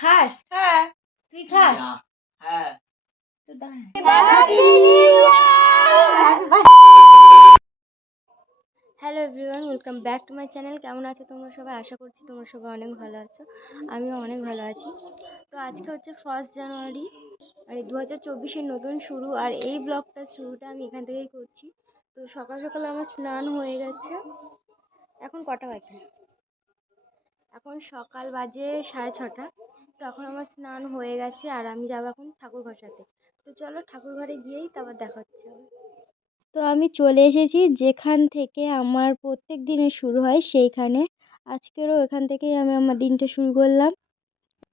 খাস? হ্যাঁ। তুই খাস? হ্যাঁ। তো দাঁড়া। Hello everyone, welcome back to my channel. কেমন আছো তোমরা সবাই? আশা করছি তোমরা সবাই অনেক ভালো আছো। আমিও অনেক ভালো আছি। তো আজকে হচ্ছে 1 জানুয়ারি, মানে 2024-এর নতুন শুরু। আর এই ব্লগটার শুরুটা আমি এখান থেকেই করছি। তো সকাল সকাল আমার স্নান হয়ে গেছে। এখন কটা বাজে? এখন সকাল বাজে 6:30। তো এখন আমার স্নান হয়ে গেছে আর আমি যাবো এখন ঠাকুর ঘষাতে। তো চলো ঠাকুর ঘরে গিয়েই তারপর দেখা হচ্ছে। তো আমি চলে এসেছি যেখান থেকে আমার প্রত্যেক দিনের শুরু হয় সেইখানে। আজকেরও এখান থেকেই আমি আমার দিনটা শুরু করলাম।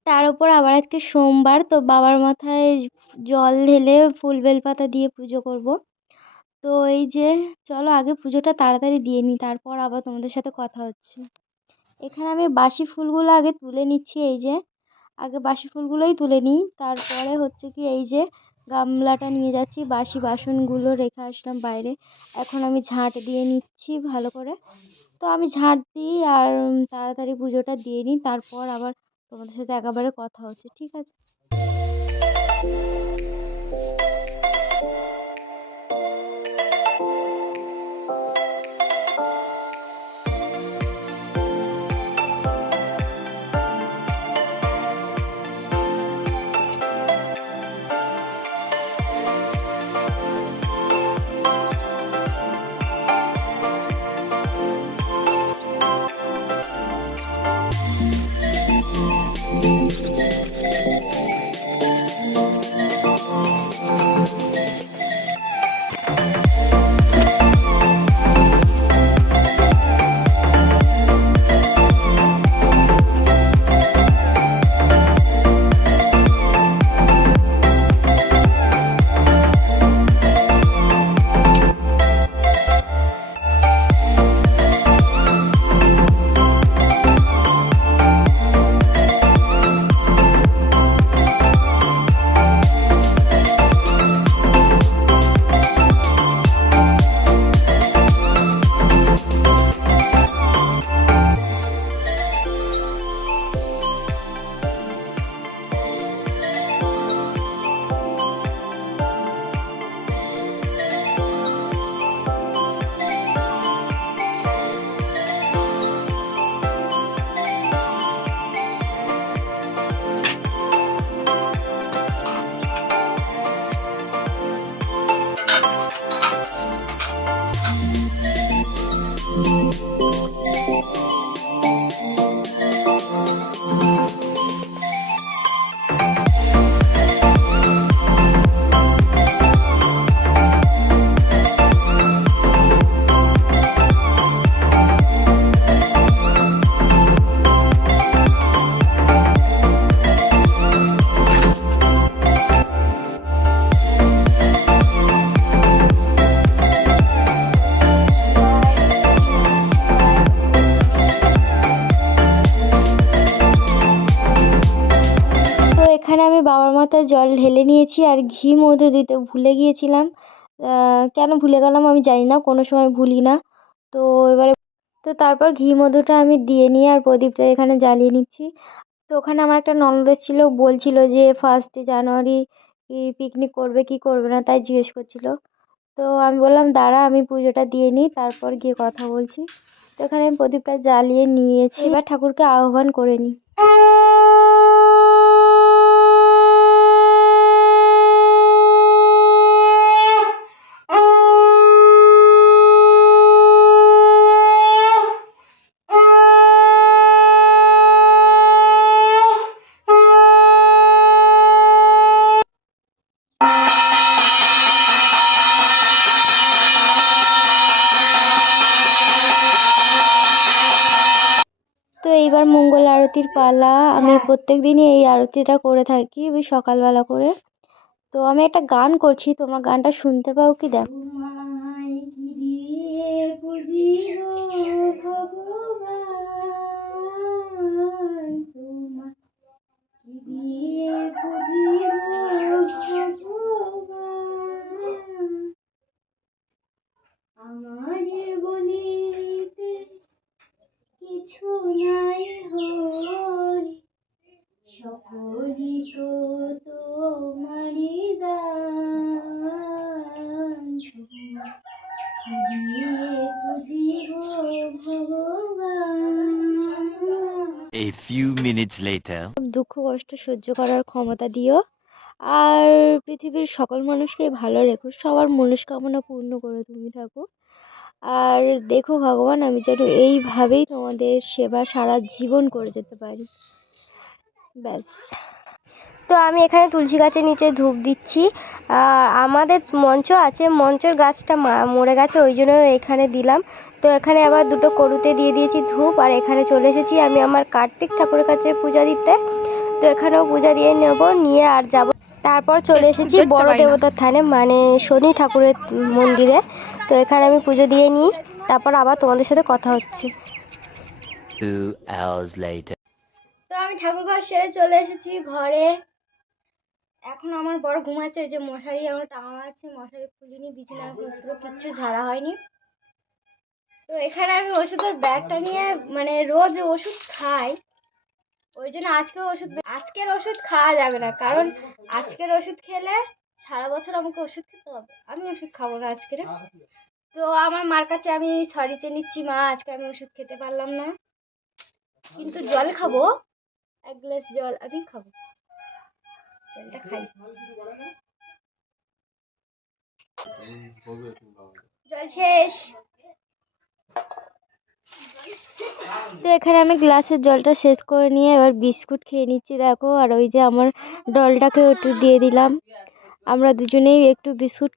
তার উপর আবার আজকে সোমবার, তো বাবার মাথায় জল ঢেলে ফুল বেলপাতা দিয়ে পুজো করব। তো এই যে চলো আগে পুজোটা তাড়াতাড়ি দিয়ে নিই, তারপর আবার তোমাদের সাথে কথা হচ্ছে। এখানে আমি বাসি ফুলগুলো আগে তুলে নিচ্ছি। এই যে আগে বাসি ফুলগুলোই তুলে নিই, তারপরে হচ্ছে কি এই যে গামলাটা নিয়ে যাচ্ছি, বাসি বাসনগুলো রেখে আসলাম বাইরে। এখন আমি ঝাঁট দিয়ে নিচ্ছি ভালো করে। তো আমি ঝাঁট দিই আর তাড়াতাড়ি পুজোটা দিয়ে নিই, তারপর আবার তোমাদের সাথে একেবারে কথা হচ্ছে, ঠিক আছে? এখানে আমি বাবার মাথায় জল ঢেলে নিয়েছি আর ঘি মধু দিতে ভুলে গিয়েছিলাম। কেন ভুলে গেলাম আমি জানি না, কোনো সময় ভুলি না। তো এবারে তারপর ঘি মধুটা আমি দিয়ে নিয়ে আর প্রদীপটা এখানে জ্বালিয়ে নিচ্ছি। তো ওখানে আমার একটা ননদ ছিল, বলছিল যে 1 জানুয়ারি পিকনিক করবে কি করবে না, তাই জিজ্ঞেস করছিল। তো আমি বললাম দাঁড়া আমি পুজোটা দিয়ে নিই, তারপর গিয়ে কথা বলছি। তো এখানে আমি প্রদীপটা জ্বালিয়ে নিয়েছি, এবার ঠাকুরকে আহ্বান করে নিই। তো এইবার মঙ্গল আরতির পালা। আমি প্রত্যেক দিনই এই আরতিটা করে থাকি ওই সকালবেলা করে। তো আমি একটা গান করছি, তোমরা গানটা শুনতে পাও কি দেখো। আমার বলিতে কিছু নাই হরি, সকল A few minutes later. দুঃখ কষ্ট সহ্য করার ক্ষমতা দিও, আর পৃথিবীর সকল মানুষকেই ভালো রেখো, সবার মনস্কামনা পূর্ণ করো তুমি ঠাকুর। আর দেখো ভগবান, আমি যেন এইভাবেই তোমাদের সেবা সারা জীবন করে যেতে পারি। ব্যাস। তো আমি এখানে তুলসী গাছের নিচে ধূপ দিচ্ছি। আমাদের মঞ্চ আছে, মঞ্চের গাছটা মরে গেছে, ওই জন্য এখানে দিলাম। তো এখানে আবার দুটো কড়ুতে দিয়ে দিয়েছি ধূপ, আর এখানে চলে এসেছি আমি আমার কার্তিক ঠাকুরের কাছে পূজা দিতে। তো এখানেও পূজা দিয়ে নেব, নিয়ে আর যাব। তারপর চলে এসেছি বড় দেবতার থানে, মানে শনি ঠাকুরের মন্দিরে। তো এখানে আমি পুজো দিয়ে নিই, তারপর আবার তোমাদের সাথে কথা হচ্ছে। 2 hours later. তো আমি ঠাকুর ঘর সেরে চলে এসেছি ঘরে। এখন আমার বড় ঘুমাচ্ছে, ওই যে মশারি আমার টাঙানো আছে, মশারি খুলিনি, বিছানাপত্র কিচ্ছু ঝাড়া হয়নি। তো এখানে আমি ওষুধের ব্যাগটা নিয়ে, মানে রোজ ওষুধ খাই, ওই জন্য আজকের ওষুধ খাওয়া যাবে না, কারণ আজকের ওষুধ খেলে সারা বছর আমাকে ওষুধ খেতে হবে, আমি ওষুধ খাবো না আজকের। তো আমার মার কাছে আমি সরি চেয়ে নিচ্ছি, মা আজকে আমি ওষুধ খেতে পারলাম না, কিন্তু জল খাবো, 1 গ্লাস জল আমি খাবো, জলটা খাই। জল শেষ। তো এখানে আমি গ্লাসের জলটা শেষ করে নিয়ে এবার বিস্কুট খেয়ে নিচ্ছি দেখো, আর ওই যে আমার ডলটাকে একটু দিয়ে দিলাম, আমরা দুজনেই একটু বিস্কুট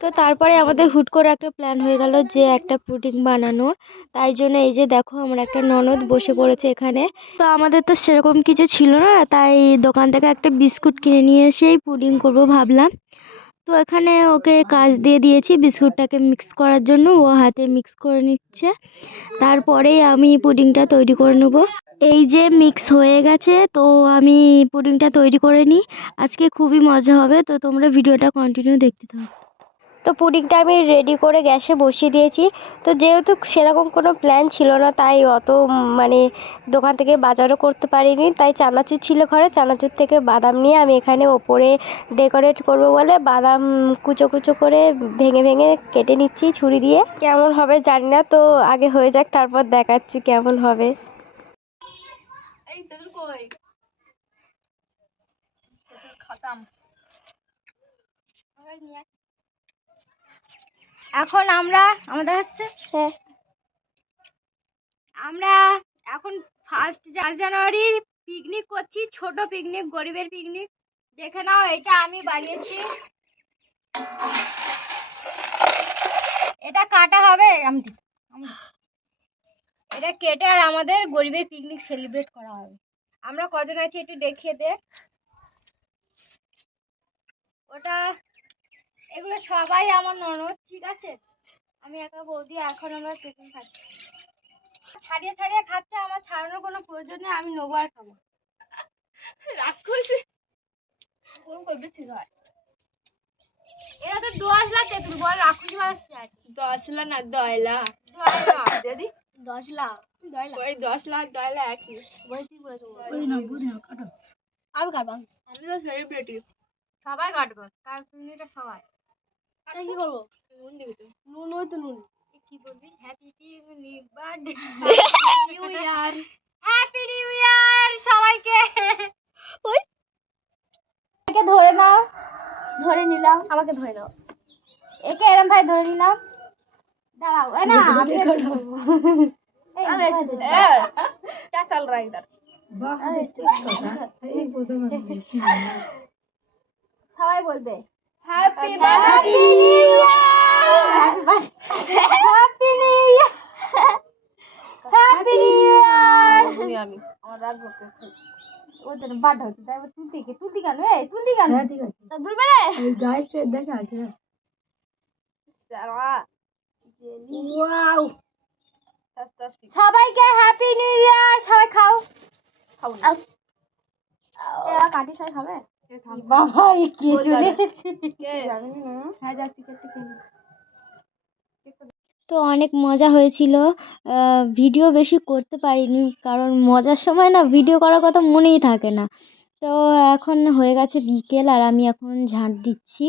তো তারপরে আমাদের হুট করে একটা প্ল্যান হয়ে গেল যে একটা পুডিং বানানোর। তাই জন্য এই যে দেখো আমার একটা ননদ বসে পড়েছে এখানে। তো আমাদের তো সেরকম কিছু ছিল না, তাই দোকান থেকে একটা বিস্কুট কিনে নিয়ে এসেই পুডিং করব ভাবলাম। তো এখানে ওকে কাজ দিয়ে দিয়েছি বিস্কুটটাকে মিক্স করার জন্য, ও হাতে মিক্স করে নিচ্ছে, তারপরেই আমি পুডিংটা তৈরি করে নেব। এই যে মিক্স হয়ে গেছে, তো আমি পুডিংটা তৈরি করে নিই, আজকে খুবই মজা হবে, তো তোমরা ভিডিওটা কন্টিনিউ দেখতে থাকো। তো পুডিংটা আমি রেডি করে গ্যাসে বসিয়ে দিয়েছি। তো যেহেতু সেরকম কোনো প্ল্যান ছিল না, তাই অত মানে দোকান থেকে বাজারও করতে পারিনি, তাই চানাচুর ছিল ঘরে, চানাচুর থেকে বাদাম নিয়ে আমি এখানে ওপরে ডেকোরেট করব বলে বাদাম কুচো কুচো করে ভেঙে ভেঙে কেটে নিচ্ছি ছুরি দিয়ে। কেমন হবে জানি না, তো আগে হয়ে যাক, তারপর দেখাচ্ছি কেমন হবে। এখন আমাদের হচ্ছে আমরা এখন 1 জানুয়ারির পিকনিক করছি, ছোট পিকনিক, গরিবের পিকনিক। দেখে নাও, এটা আমি বানিয়েছি, এটা কাটা হবে, এটা কেটে আর আমাদের গরিবের পিকনিক সেলিব্রেট করা হবে। আমরা কজন আছি একটু দেখিয়ে দে। ওটা এগুলো সবাই আমার ননদ, ঠিক আছে, আমি একা বৌদি। এখন আমরা পিকনিক খাচ্ছি, ছাড়িয়ে ছাড়িয়ে খাচ্ছে, আমার ছাড়ানোর কোনো প্রয়োজন নেই, আমি নেবো আর খাবো। এরা তো 10 লাখ তেঁতুল, বল রাক্ষসী বানাচ্ছে। 10 লাখ না 10 লাখ। 10 লাখ ওই 10 লাখ 10 লাখ একই। আমি কাটবো, আমি তো সেলিব্রিটি। সবাই কাটবো, কার পিকনিকটা সবাই। আরে কি করবো? নুন দিবি তো? নুন, ওই তো নুন। কি বলবি? Happy picnic birthday, new year. Happy new year সবাইকে। ওই একে ধরে নাও, ধরে নিলাম, আমাকে ধরে নাও, একে এরম ভাই ধরে নিলাম, দাঁড়াও, না আমি क्या चल रहा है इधर? সবাই বলবে happy happy new year, happy new year, happy new year. আমি আমার রাগ করতেছে। ওদের বাড হচ্ছে, তাই তুলতে কেন, তুলতে কেন? ঠিক আছে, তুলবে রে, এই গাইস দেখে আসে সারা ওয়াও। দশ সবাইকে হ্যাপি নিউ ইয়ার, সবাই খাও, খাও এরা কাটি সবাই খাবে। বাবা এই কে চলে এসেছে, জানি না। হ্যাঁ যাচ্ছি কেটে খেয়ে। তো অনেক মজা হয়েছিল, ভিডিও বেশি করতে পারিনি, কারণ মজার সময় না ভিডিও করার কথা মনেই থাকে না। তো এখন হয়ে গেছে বিকেল, আর আমি এখন ঝাঁট দিচ্ছি,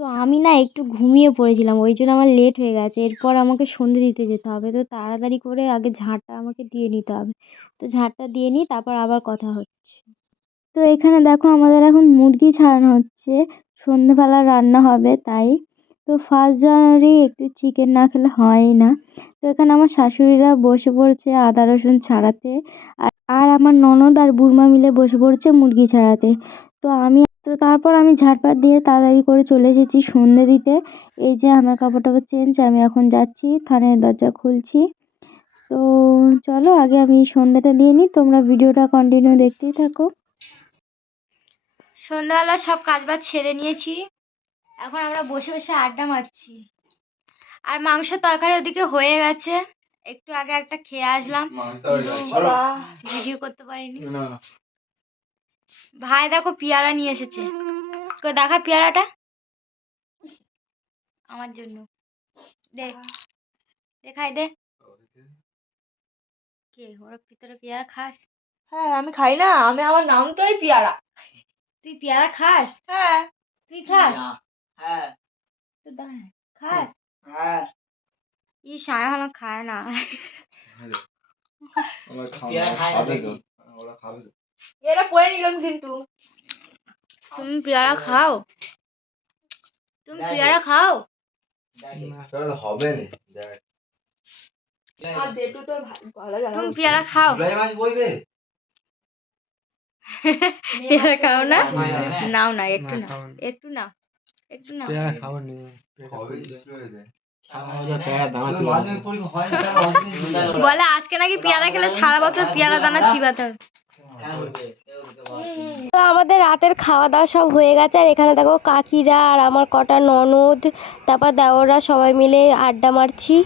তো আমি না একটু ঘুমিয়ে পড়েছিলাম, ওই জন্য আমার লেট হয়ে গেছে। এরপর আমাকে সন্ধে দিতে যেতে হবে, তো তাড়াতাড়ি করে আগে ঝাঁটটা আমাকে দিয়ে নিতে হবে। তো ঝাঁটটা দিয়ে নিই, তারপর আবার কথা হচ্ছে। তো এখানে দেখো আমাদের এখন মুরগি ছাড়ানো হচ্ছে, সন্ধেবেলা রান্না হবে তাই। তো 1 জানুয়ারি একটু চিকেন না খেলে হয়ই না। তো এখানে আমার শাশুড়িরা বসে পড়েছে আদা রসুন ছাড়াতে, আর আমার ননদ আর বুড়মা মিলে বসে পড়েছে মুরগি ছাড়াতে। তো তারপর আমি ঝাড়পাট দিয়ে তাড়াতাড়ি করে চলে এসেছি সন্ধে দিতে। এই যে আমার কাপড় টাপড় চেঞ্জ, আমি এখন যাচ্ছি থানের দরজা খুলছি। তো চলো আগে আমি সন্ধ্যাটা দিয়ে নিই, তোমরা ভিডিওটা কন্টিনিউ দেখতেই থাকো। সন্ধ্যাবেলা সব কাজবাজ ছেড়ে নিয়েছি, এখন আমরা বসে বসে আড্ডা মারছি। আর মাংস তরকারি ওদিকে হয়ে গেছে, একটু আগে একটা খেয়ে আসলাম, ভিডিও করতে পারিনি। ভাই দেখো পেয়ারা নিয়ে এসেছে, দেখা পেয়ারাটা আমার জন্য, দে দেখাই দে। কে ওর ভিতরে পেয়ারা খাস? হ্যাঁ আমি খাই না, আমার নাম তো এই পিয়ারা। তুই পেয়ারা খাস? হ্যাঁ। তুই খাস? হ্যাঁ। তো দাঁড়া, খাস? হ্যাঁ। ই সারা হলো খায় না। এরা পরে নিলাম কিন্তু। তুমি পেয়ারা খাও? তুমি পেয়ারা খাও? হবে না দেখ আর জেঠু তো ভালো জানো। তুমি পেয়ারা খাও? জুলাই মাস বইবে পেয়ারা খাও না? নাও না, একটু নাও, একটু নাও, একটু নাও। হবে স্কুল হয়ে যায় দানা মাধ্যমিক পরীক্ষা হয় না তার অনেকদিন বলে আজকে নাকি পেয়ারা খেলে সারা বছর পেয়ারা দানা চিবাতে হবে। তো আমাদের রাতের খাওয়া দাওয়া সব হয়ে গেছে, আর এখানে দেখো কাকিরা আর আমার কটা ননদ, তারপর দেওররা সবাই মিলে আড্ডা মারছি।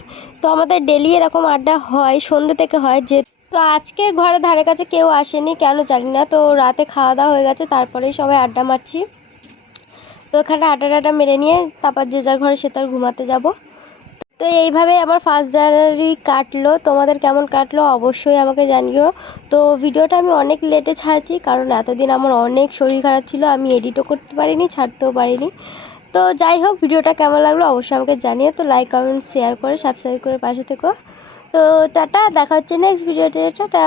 তো আমাদের ডেলি এরকম আড্ডা হয়, সন্ধ্যে থেকে হয় যে। তো আজকের ঘরের ধারে কাছে কেউ আসেনি, কেন জানি না। তো রাতে খাওয়া দাওয়া হয়ে গেছে, তারপরেই সবাই আড্ডা মারছি। তো এখানে আড্ডা টাড্ডা মেরে নিয়ে তারপর যে যার ঘরে সে তার ঘুমাতে যাব। তো এইভাবে আমার 1 জানুয়ারি কাটলো, তোমাদের কেমন কাটলো অবশ্যই আমাকে জানিও। তো ভিডিওটা আমি অনেক লেটে ছাড়ছি, কারণ এতদিন আমার অনেক শরীর খারাপ ছিল, আমি এডিটও করতে পারিনি, ছাড়তেও পারিনি। তো যাই হোক, ভিডিওটা কেমন লাগলো অবশ্যই আমাকে জানিও। তো লাইক কমেন্ট শেয়ার করে সাবস্ক্রাইব করে পাশে থেকো। তো টাটা, দেখা হচ্ছে নেক্সট ভিডিওতে, টাটা।